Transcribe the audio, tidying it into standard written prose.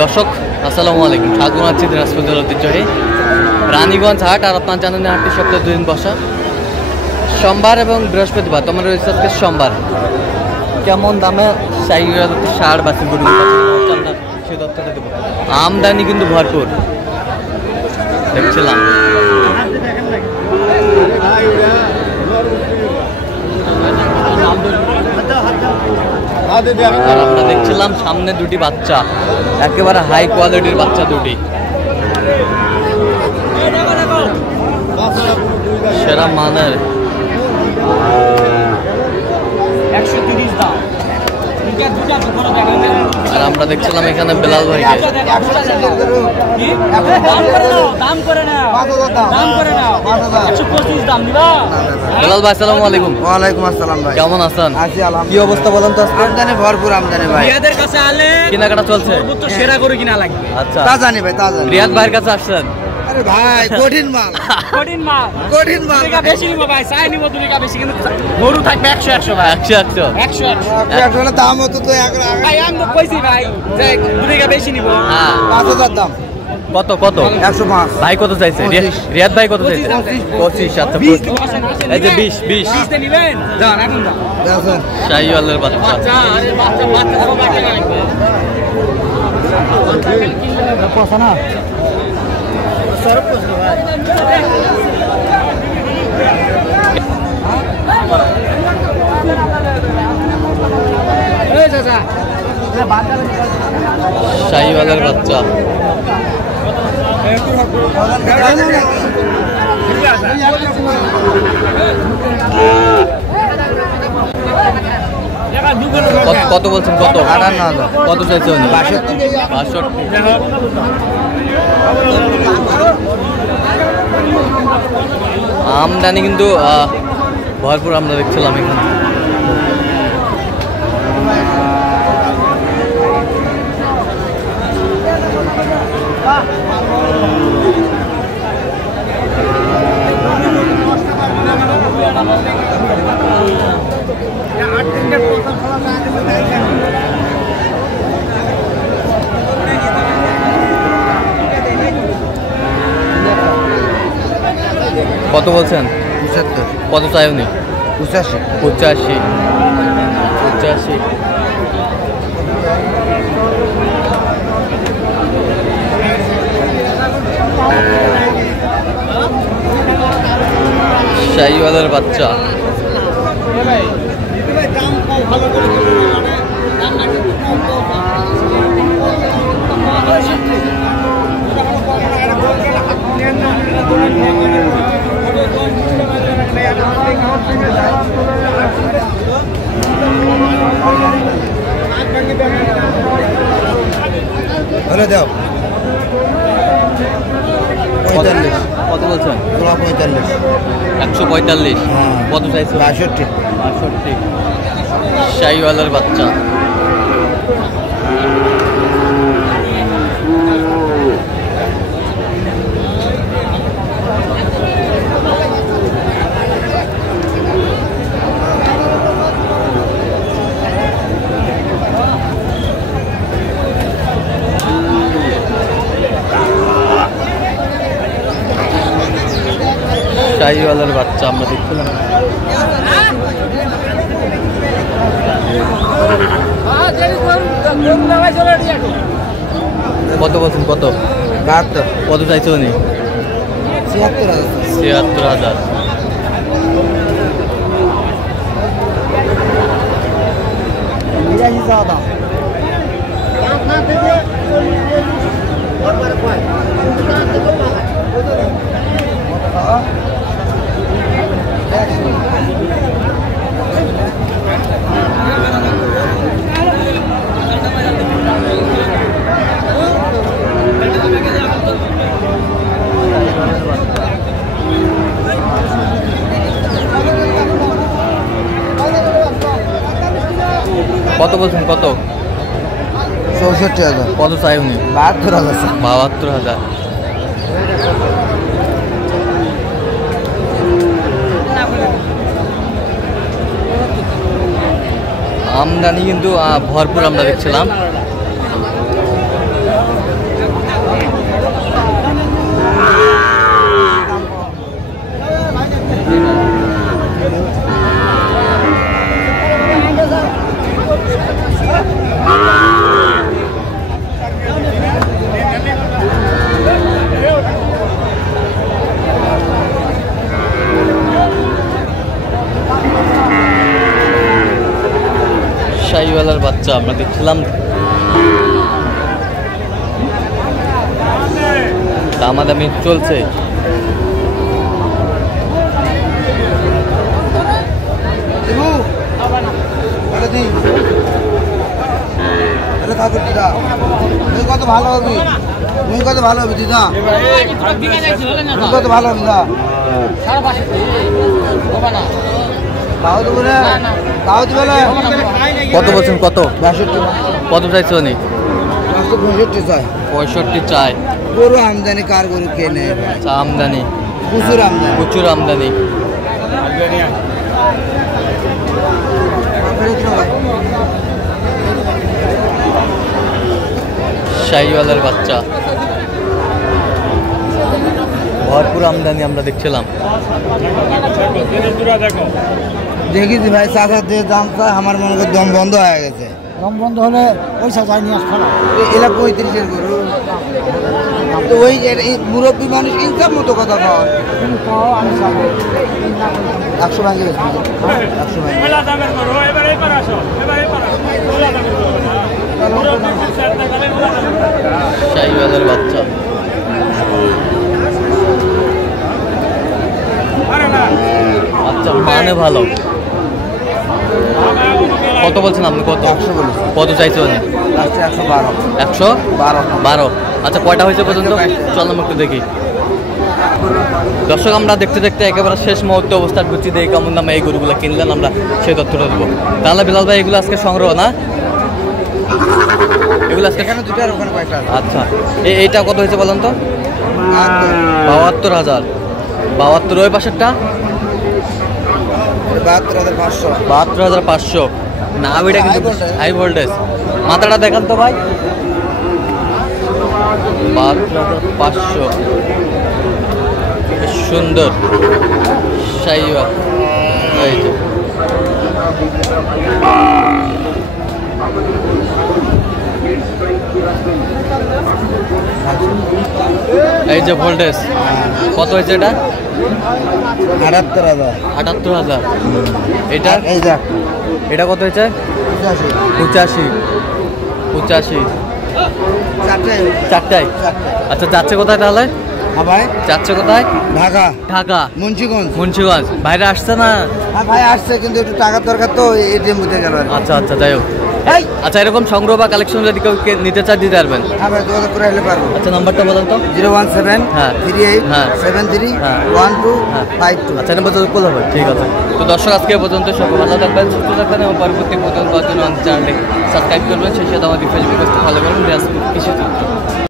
দর্শক আসসালামু আলাইকুম, স্বাগত আছি দিনাজপুর জেলার ঐতিহ্যবাহী রানীগঞ্জ হাট। আর আপনার জানেন হাটটি সপ্তাহে 2 দিন বসা, সোমবার এবং বৃহস্পতিবার। তোমার রয়েছে আজকে সোমবার। কেমন দামে ষাড় বাছুর গরু সে তথ্যটা দেবো। আমদানি কিন্তু ভরপুর দেখছিলাম। আমরা দেখছিলাম সামনে দুটি বাচ্চা, একেবারে হাই কোয়ালিটির বাচ্চা দুটি, সেরা মানের। 130 দাম। আর আমরা দেখছিলাম এখানে বেলাল ভাইকে। বেলাল ভাই আসসালামু আলাইকুম। ওয়ালাইকুম আসসালাম ভাই, কেমন আছেন? কি অবস্থা বলেন তো? আমদানি ভরপুর আমদানি ভাই। রিয়াদের কাছে আলে কেনাকাটা চলছে, সেরা করে কিনা লাগবে। আচ্ছা তা জানি ভাই, তা জানি। রিয়াদ ভাইয়ের কাছে আসছেন? আরে ভাই কঠিন মাল, কঠিন মাল, কঠিন মাল। দুইটা বেশি নিব ভাই, চাই নিব দুইটা বেশি, কিন্তু গরু থাকবে 100 ভাই। 100 আসলে দাম হতো তো ভাই আমি তো কইছি ভাই যে দুইটা বেশি নিব। হ্যাঁ 5000 দাম। কত 105। ভাই কত চাইছে? রিয়াদ ভাই কত চাইছে? 25। আচ্ছা 20 এই যে 20 তে নিবেন যান এখন যান। দেখেন শাহিওয়ালের বাচ্চা। আচ্ছা আরে বাচ্চা সব বাচ্চা লাগবে। পয়সা না সরব কইছো ভাই। এই চাচা শাহিওয়ালের বাচ্চা। কত বলছেন? কত? 58,000। কত চাইছে উনি? 62। আমদানি কিন্তু ভরপুর আমরা দেখছিলাম এখানে। কত বলছেন? 75। কত চাই উনি? 85। 85। শাহিওয়ালের বাচ্চা। হলে দাও 45। কত বলছেন? 45। 145। কত চাইছে? 62। 62। শাহিওয়ালের বাচ্চা। শাহিওয়ালের বাচ্চা আমরা দেখছিলাম। কত বলছেন? কত? 72। কত চাইছে উনি? 76,000। 76,000। কত বলছেন? কত? 64,000। কত চাই উনি? 72,000। 72,000। আমদানি কিন্তু ভরপুর আমরা দেখছিলাম। বাচ্চা আমরা দেখছিলাম, দামাদামি চলছে। কত ভালো হবি, তুই কত ভালো হবি দিদা, কত ভালো হবি না, তাও দেবো না, তাও দেবে না। কত বলছেন? কত 62, কত চাইছো নি? 65 চাই। 65 চাই। গরু আমদানি কার গরু কে নেয় ভাই? আচ্ছা, আমদানি প্রচুর আমদানি, প্রচুর আমদানি। শাহিওয়ালের বাচ্চা ভরপুর আমদানি আমরা দেখছিলাম। দেখেছি ভাই চাষার যে দাম চায় আমার মনে করি দম বন্ধ হয়ে গেছে। দম বন্ধ হলে পয়সা যায় নিয়ে আসবে না। এলা 35-এর গরু, তো ওই মুরব্বী মানুষ ইনকাম মতো কথা কয়। 100 ভাঙে গেছে, 100 ভাঙে। শাহিওয়ালের বাচ্চা আচ্ছা, মানে ভালো। কত বলছেন আপনি? কত? 100 বলেছে, কত চাইছো? লাস্টে 112। 112। আচ্ছা, কয়টা হয়েছে পর্যন্ত? চলো একটু দেখি। দর্শক, আমরা দেখতে দেখতে একেবারে শেষ মুহূর্তে অবস্থান করছি। দেখি কেমন দামে এই গরুগুলো কিনলেন, আমরা সেই তথ্যটা দেবো। তাহলে বিলাল ভাই, এগুলো আজকে সংগ্রহ না? এগুলো আজকে এখানে দুটো আর ওখানে কয়েকটা। আচ্ছা, এইটা কত হয়েছে বলেন তো? 72,000। 72,000। ওই পাশেরটা 72,500। 72,500। না, ওইটা কিন্তু হাই ভোল্টেজ। মাথাটা দেখান তো ভাই। 72,500, বেশ সুন্দর শাহিওয়াল। এই যে এই যে ভোল্টেজ কত হয়েছে? এটা 78,000। 78,000। এটা এই দেখ, এটা কত হয়েছে? 85। 85। চারটায়। চারটায়। আচ্ছা, যাচ্ছে কোথায় তাহলে? হ্যাঁ ভাই, যাচ্ছে কোথায়? ঢাকা, ঢাকা, মুন্সিগঞ্জ। মুন্সিগঞ্জ। বাইরে আসছে না? হ্যাঁ ভাই আসছে, কিন্তু একটু টাকার দরকার তো, এটিএম বুঝে গেল আর কি। আচ্ছা আচ্ছা, যাই হোক। আচ্ছা, এরকম সংগ্রহ বা কালেকশন যদি কেউ নিতে চায় দিতে পারবেন? হ্যাঁ ভাই, যোগাযোগ করে আসলে পারবো। আচ্ছা, নাম্বারটা বলেন তো। 017 হ্যাঁ। 38 হ্যাঁ। 73 হ্যাঁ। 1252। আচ্ছা, নাম্বার তো করলে হবে। ঠিক আছে। তো দর্শক, আজকে এ পর্যন্ত। সবাই ভালো থাকবেন, সুস্থ থাকবেন এবং পরবর্তী পর্যন্ত চ্যানেলটি সাবস্ক্রাইব করবেন। সেই সাথে আমাদের ফেসবুক পেজটি ফলো করবেন।